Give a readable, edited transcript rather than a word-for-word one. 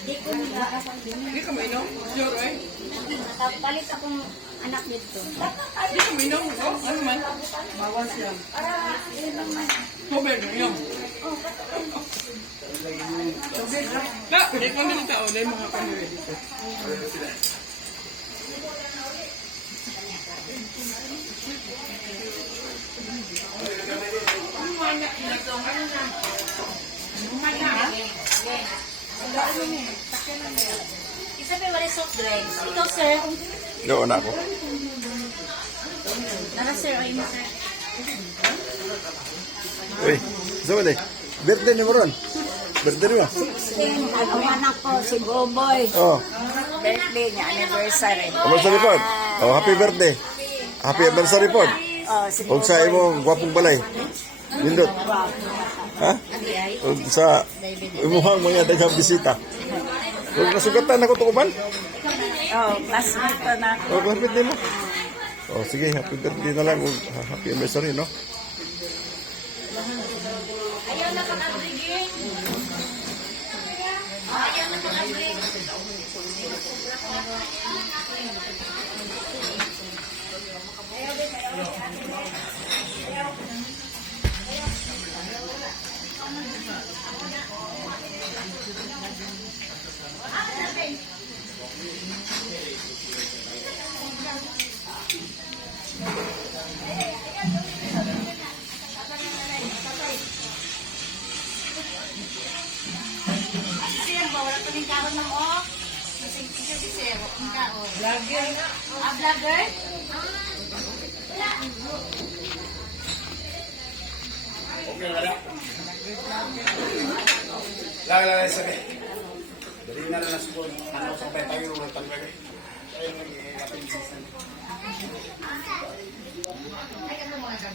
Hindi ko nag-aasal din. Hindi ka mainom? Sure, eh? Nakapalit akong anak dito. Hindi ka mainom? Oh, ano man? Bawas yan. Para, yun lang man. Tubig, yun. Oh, katakan. Tubig, ha? Na, hindi ko nila tao. Dahil mga kanila dito. Isa pa wala soft drinks. Ikaw, sir. Doon na ako. Tara, sir. O, mo, sir. Uy, saan ba birthday ni mo ron? Birthday mo? Ang anak ko, si Boboy. Oh, Birthday niya, anniversary. anniversary po. Oh, happy birthday. Happy anniversary po. Oh, si Huwag sa imong gwapong balay. Nindot. Ha? Huwag sa imuhang mga daghang bisita. Huwag nasugatan ako tukuban. Oh, classmate pa na. Oh, happy birthday mo. Oh, sige, happy birthday na lang. Happy anniversary, no? Ayaw na pang-abrigin. Ayaw na pang-abrigin. Sir, bawala pa rin karon ng o. Sige, sir. Vlogger na. Ah, vlogger? Lala, sabi. Dali na lang sa buwan. Ano sa tayo ng tanwag. Tayo nag-i-apin